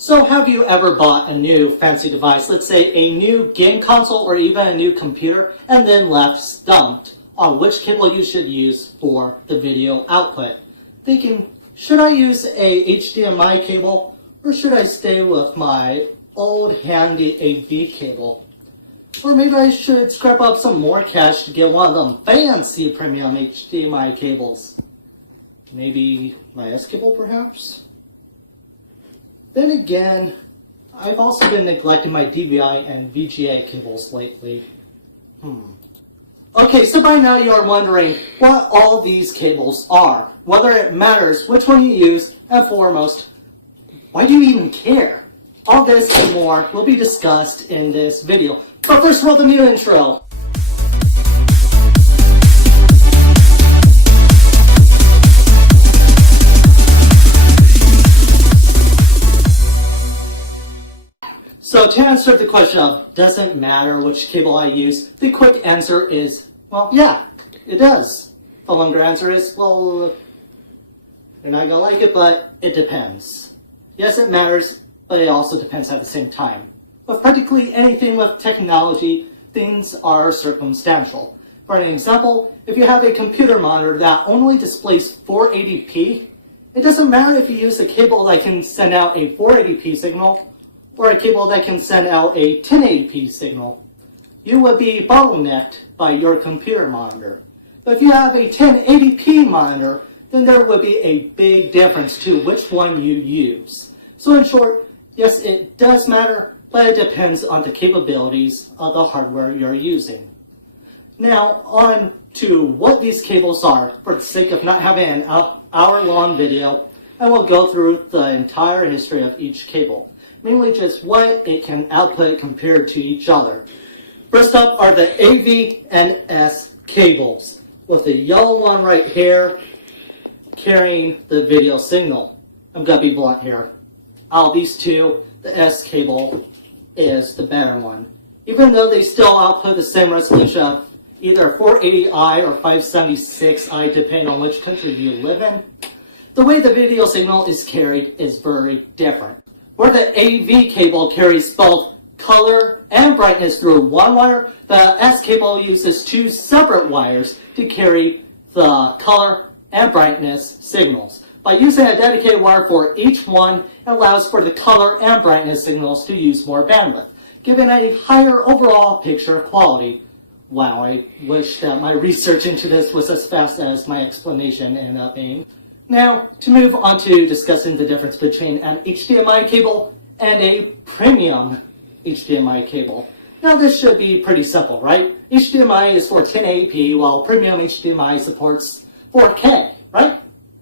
So have you ever bought a new fancy device, let's say a new game console or even a new computer, and then left stumped on which cable you should use for the video output? Thinking, should I use a HDMI cable or should I stay with my old handy AV cable? Or maybe I should scrap up some more cash to get one of them fancy premium HDMI cables. Maybe my S cable perhaps? Then again, I've also been neglecting my DVI and VGA cables lately. Okay, so by now you are wondering what all these cables are, whether it matters which one you use, and foremost, why do you even care? All this and more will be discussed in this video. But first, roll the new intro. So to answer the question of, does it matter which cable I use? The quick answer is, well, yeah, it does. The longer answer is, well, you're not gonna like it, but it depends. Yes, it matters, but it also depends at the same time. With practically anything with technology, things are circumstantial. For an example, if you have a computer monitor that only displays 480p, it doesn't matter if you use a cable that can send out a 480p signal or a cable that can send out a 1080p signal. You would be bottlenecked by your computer monitor. But if you have a 1080p monitor, then there would be a big difference to which one you use. So in short, yes, it does matter, but it depends on the capabilities of the hardware you're using. Now, on to what these cables are. For the sake of not having an hour-long video, I will go through the entire history of each cable. Mainly just what it can output compared to each other. First up are the AV and S cables, with the yellow one right here carrying the video signal. I'm going to be blunt here. Out of these two, the S cable is the better one. Even though they still output the same resolution of either 480i or 576i depending on which country you live in, the way the video signal is carried is very different. Where the AV cable carries both color and brightness through one wire, the S cable uses two separate wires to carry the color and brightness signals. By using a dedicated wire for each one, it allows for the color and brightness signals to use more bandwidth, giving a higher overall picture quality. Wow, I wish that my research into this was as fast as my explanation ended up being. Now, to move on to discussing the difference between an HDMI cable and a premium HDMI cable. Now, this should be pretty simple, right? HDMI is for 1080p, while premium HDMI supports 4K, right?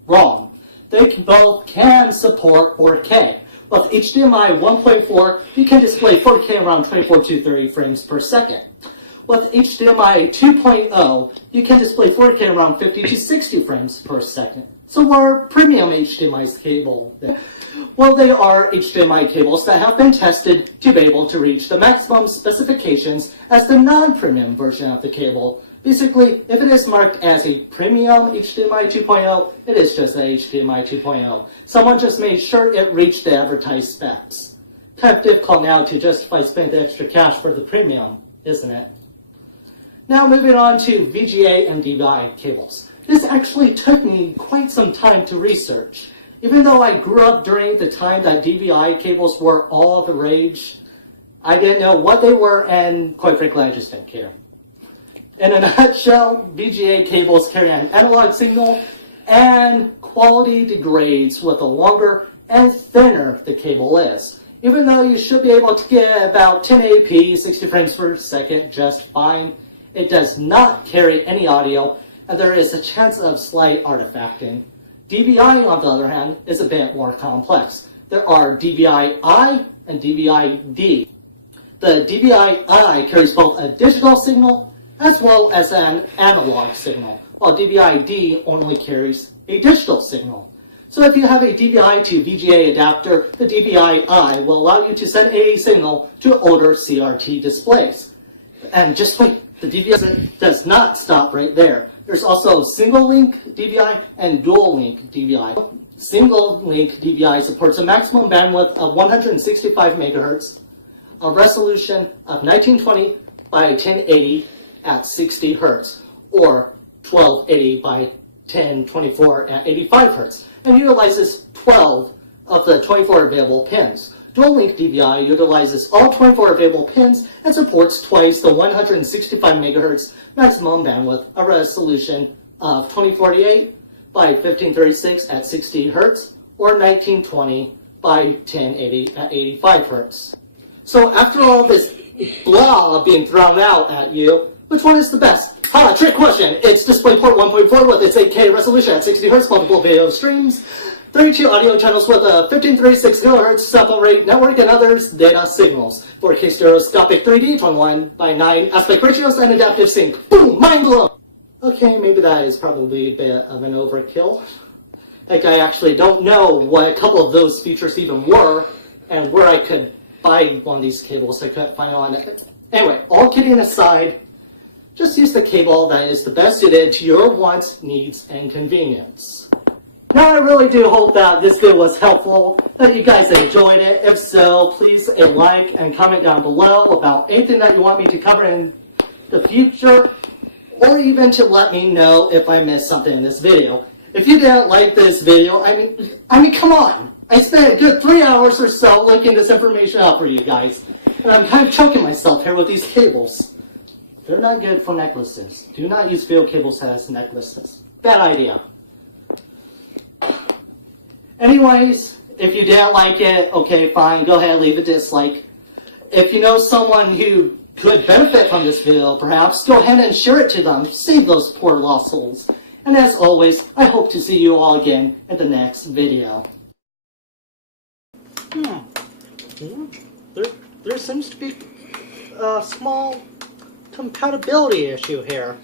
Wrong. They both can support 4K. With HDMI 1.4, you can display 4K around 24 to 30 frames per second. With HDMI 2.0, you can display 4K around 50 to 60 frames per second. So what are premium HDMI cables then? Well, they are HDMI cables that have been tested to be able to reach the maximum specifications as the non-premium version of the cable. Basically, if it is marked as a premium HDMI 2.0, it is just a HDMI 2.0. Someone just made sure it reached the advertised specs. Kind of difficult now to justify spending the extra cash for the premium, isn't it? Now moving on to VGA and DVI cables. This actually took me quite some time to research. Even though I grew up during the time that DVI cables were all the rage, I didn't know what they were, and quite frankly, I just didn't care. In a nutshell, VGA cables carry an analog signal, and quality degrades with the longer and thinner the cable is. Even though you should be able to get about 1080p, 60 frames per second just fine, it does not carry any audio, and there is a chance of slight artifacting. DVI, on the other hand, is a bit more complex. There are DVI-I and DVI-D. The DVI-I carries both a digital signal as well as an analog signal, while DVI-D only carries a digital signal. So if you have a DVI to VGA adapter, the DVI-I will allow you to send a signal to older CRT displays. And just wait, the DVI does not stop right there. There's also single link DVI and dual link DVI. Single link DVI supports a maximum bandwidth of 165 megahertz, a resolution of 1920 by 1080 at 60 hertz, or 1280 by 1024 at 85 hertz, and utilizes 12 of the 24 available pins. Dual link DVI utilizes all 24 available pins and supports twice the 165 megahertz maximum bandwidth, a resolution of 2048 by 1536 at 60 hertz, or 1920 by 1080 at 85 hertz. So after all this blah being thrown out at you, which one is the best? Trick question. It's DisplayPort 1.4 with its 8K resolution at 60 hertz, multiple video streams, 32 audio channels with a 1536 kHz sample rate network and others data signals, 4K stereoscopic 3D, 21 by 9 aspect ratios, and adaptive sync. Boom! Mind blown! Okay, maybe that is probably a bit of an overkill. Like, I actually don't know what a couple of those features even were, and where I could buy one of these cables. I couldn't find one. Anyway, all kidding aside, just use the cable that is the best suited to your wants, needs, and convenience. Now, I really do hope that this video was helpful, that you guys enjoyed it. If so, please a like and comment down below about anything that you want me to cover in the future, or even to let me know if I missed something in this video. If you didn't like this video, I mean, come on! I spent a good 3 hours or so looking this information out for you guys, and I'm kind of choking myself here with these cables. They're not good for necklaces. Do not use video cables as necklaces. Bad idea. Anyways, if you didn't like it, okay, fine, go ahead, leave a dislike. If you know someone who could benefit from this video, perhaps, go ahead and share it to them. Save those poor lost souls. And as always, I hope to see you all again in the next video. There seems to be a small compatibility issue here.